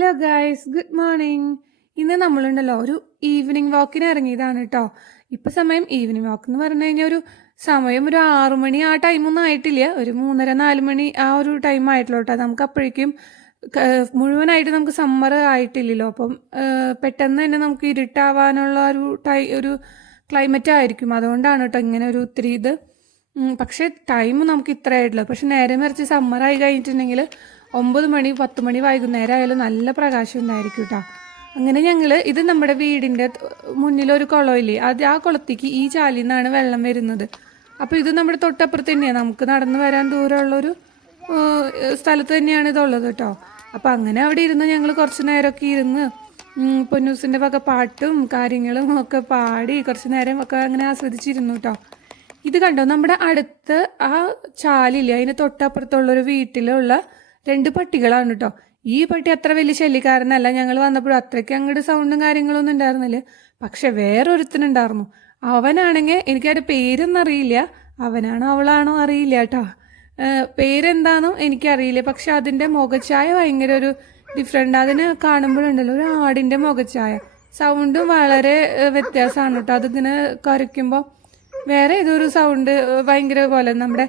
Hello guys good morning. ഇന്ന് നമ്മളുണ്ടല്ലോ ഒരു evening വാക്കിന് ഇറങ്ങിയതാണ് കേട്ടോ ഇപ്പം സമയം ഈവനിങ് വാക്ക് എന്ന് പറഞ്ഞു കഴിഞ്ഞാൽ ഒരു സമയം ഒരു ആറു മണി ആ ടൈമൊന്നും ആയിട്ടില്ല. ഒരു മൂന്നര നാല് മണി ആ ഒരു ടൈം ആയിട്ടുള്ളൂ കേട്ടോ നമുക്ക് അപ്പോഴേക്കും മുഴുവനായിട്ട് നമുക്ക് സമ്മർ ആയിട്ടില്ലല്ലോ. അപ്പം പെട്ടെന്ന് തന്നെ നമുക്ക് ഇരുട്ടാവാനുള്ള ഒരു ടൈ ഒരു ക്ലൈമറ്റ് ആയിരിക്കും. അതുകൊണ്ടാണ് കേട്ടോ ഇങ്ങനെ ഒരു ഒത്തിരി ഇത്. പക്ഷേ ടൈം നമുക്ക് ഇത്ര ആയിട്ടുള്ളൂ പക്ഷെ നേരെ മറിച്ച് സമ്മറായി കഴിഞ്ഞിട്ടുണ്ടെങ്കിൽ ഒമ്പത് മണി പത്ത് മണി വൈകുന്നേരം ആയാലും നല്ല പ്രകാശം ഉണ്ടായിരിക്കും കേട്ടോ അങ്ങനെ ഞങ്ങൾ ഇത് നമ്മുടെ വീടിന്റെ മുന്നിലൊരു കുളമില്ലേ അത് ആ കുളത്തേക്ക് ഈ ചാലിൽ നിന്നാണ് വെള്ളം വരുന്നത്. അപ്പോൾ ഇത് നമ്മുടെ തൊട്ടപ്പുറത്ത് തന്നെയാണ് നമുക്ക് നടന്നു വരാൻ ദൂരമുള്ളൊരു സ്ഥലത്ത് തന്നെയാണ് ഇതുള്ളത് കേട്ടോ അപ്പോൾ അങ്ങനെ അവിടെ ഇരുന്ന് ഞങ്ങൾ കുറച്ച് നേരമൊക്കെ ഇരുന്ന് പൊന്നൂസിന്റെ വക പാട്ടും കാര്യങ്ങളും ഒക്കെ പാടി കുറച്ച് നേരം ഒക്കെ അങ്ങനെ ആസ്വദിച്ചിരുന്നു കേട്ടോ ഇത് കണ്ടോ നമ്മുടെ അടുത്ത് ആ ചാലില്ലേ അതിന് തൊട്ടപ്പുറത്തുള്ളൊരു വീട്ടിലുള്ള രണ്ട് പട്ടികളാണ് കേട്ടോ ഈ പട്ടി അത്ര വലിയ ശല്യക്കാരനല്ല. ഞങ്ങൾ വന്നപ്പോഴും അത്രയ്ക്ക് അങ്ങോട്ട് സൗണ്ടും കാര്യങ്ങളൊന്നും ഉണ്ടായിരുന്നില്ല. പക്ഷെ വേറൊരുത്തനുണ്ടായിരുന്നു. അവനാണെങ്കിൽ എനിക്കതിന്റെ പേരൊന്നും അറിയില്ല. അവനാണോ അവളാണോ അറിയില്ല കേട്ടോ പേരെന്താണെന്നും എനിക്കറിയില്ല. പക്ഷെ അതിന്റെ മുഖച്ചായ ഭയങ്കര ഒരു ഡിഫറെന്റ് അതിന് കാണുമ്പോഴുണ്ടല്ലോ ഒരു ആടിന്റെ മുഖച്ചായ സൗണ്ടും വളരെ വ്യത്യാസമാണ് കേട്ടോ അതിങ്ങനെ കരയ്ക്കുമ്പോൾ വേറെ ഇതൊരു സൗണ്ട് ഭയങ്കര പോലെ. നമ്മുടെ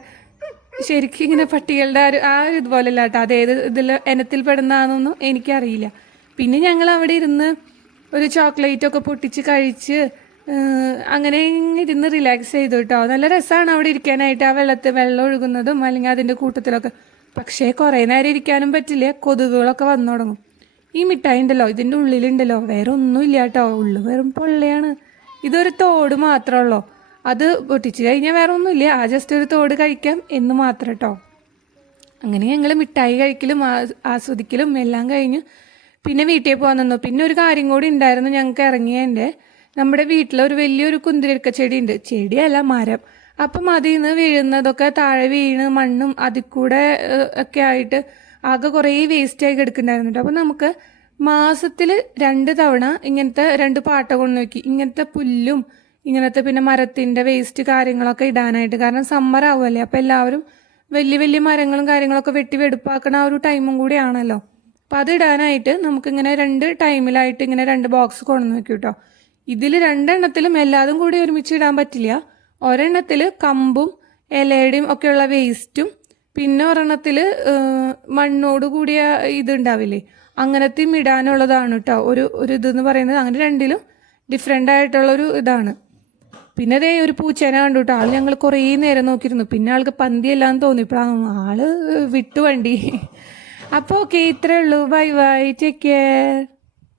ശരിക്കും ഇങ്ങനെ പട്ടികളുടെ ആ ഒരു ആ ഒരു ഇതുപോലെയല്ല കേട്ടോ അത് ഇതിൽ ഇനത്തിൽ പെടുന്നതാണെന്നൊന്നും എനിക്കറിയില്ല. പിന്നെ ഞങ്ങൾ അവിടെ ഇരുന്ന് ഒരു ചോക്ലേറ്റ് ഒക്കെ പൊട്ടിച്ച് കഴിച്ച് അങ്ങനെ ഇരുന്ന് റിലാക്സ് ചെയ്തു കേട്ടോ. നല്ല രസമാണ് അവിടെ ഇരിക്കാനായിട്ട്. ആ വെള്ളത്തിൽ വെള്ളം ഒഴുകുന്നതും അല്ലെങ്കിൽ അതിന്റെ കൂട്ടത്തിലൊക്കെ. പക്ഷേ കുറേ നേരം ഇരിക്കാനും പറ്റില്ല. കൊതുകുകളൊക്കെ വന്നു തുടങ്ങും. ഈ മിഠായി ഉണ്ടല്ലോ ഇതിന്റെ ഉള്ളിലുണ്ടല്ലോ. വേറെ ഒന്നും ഇല്ല കേട്ടോ. ഉള്ളു വെറും പൊള്ളയാണ്. ഇതൊരു തോട് മാത്രമുള്ളൂ അത് പൊട്ടിച്ച് കഴിഞ്ഞാൽ വേറെ ഒന്നുമില്ല ആ ജസ്റ്റ് ഒരു തോട് കഴിക്കാം എന്ന് മാത്രം കേട്ടോ അങ്ങനെ ഞങ്ങൾ മിഠായി കഴിക്കലും ആസ്വദിക്കലും എല്ലാം കഴിഞ്ഞു. പിന്നെ വീട്ടിൽ പോകാൻ നിന്നു. പിന്നെ ഒരു കാര്യം കൂടി ഉണ്ടായിരുന്നു ഞങ്ങൾക്ക് ഇറങ്ങിയതിന്റെ. നമ്മുടെ വീട്ടിലൊരു വലിയൊരു കുന്തിരിക്ക ചെടി ഉണ്ട് ചെടിയല്ല മരം. അപ്പം അതിൽ നിന്ന് വീഴുന്നതൊക്കെ താഴെ വീണ് മണ്ണും അതിൽ കൂടെ ഒക്കെ ആയിട്ട് ആകെ കുറേ വേസ്റ്റ് ആയി കിടക്കുന്നുണ്ടായിരുന്നു കേട്ടോ അപ്പം നമുക്ക് മാസത്തിൽ രണ്ട് തവണ ഇങ്ങനത്തെ രണ്ട് പാട്ട കൊണ്ട് നോക്കി. ഇങ്ങനത്തെ പുല്ലും ഇങ്ങനത്തെ പിന്നെ മരത്തിന്റെ വേസ്റ്റ് കാര്യങ്ങളൊക്കെ ഇടാനായിട്ട്. കാരണം സമ്മർ ആവുമല്ലേ അപ്പം എല്ലാവരും വലിയ വലിയ മരങ്ങളും കാര്യങ്ങളൊക്കെ വെട്ടി വെടുപ്പാക്കണ ആ ഒരു ടൈമും കൂടിയാണല്ലോ. അപ്പം അത് ഇടാനായിട്ട് നമുക്കിങ്ങനെ രണ്ട് ടൈമിലായിട്ട് ഇങ്ങനെ രണ്ട് ബോക്സ് കൊണ്ടുവന്ന് വെക്കും കേട്ടോ ഇതിൽ രണ്ടെണ്ണത്തിലും എല്ലാതും കൂടി ഒരുമിച്ച് ഇടാൻ പറ്റില്ല. ഒരെണ്ണത്തിൽ കമ്പും ഇലയുടെയും ഒക്കെയുള്ള വേസ്റ്റും പിന്നെ ഒരെണ്ണത്തിൽ മണ്ണോട് കൂടിയ ഇതുണ്ടാവില്ലേ അങ്ങനത്തെയും ഇടാനുള്ളതാണ് കേട്ടോ ഒരു ഒരു ഇതെന്ന് പറയുന്നത്. അങ്ങനെ രണ്ടിലും ഡിഫറെന്റ് ആയിട്ടുള്ളൊരു ഇതാണ്. പിന്നെ അതേ ഒരു പൂച്ചേനെ കണ്ടു കേട്ടോ ആൾ ഞങ്ങൾ കുറേ നേരം നോക്കിയിരുന്നു. പിന്നെ ആൾക്ക് പന്തിയല്ലാന്ന് തോന്നിയപ്പോഴാണ് ആൾ വിട്ടു വണ്ടി. അപ്പോൾ ഓക്കെ ഇത്രേ ഉള്ളൂ. Bye bye take care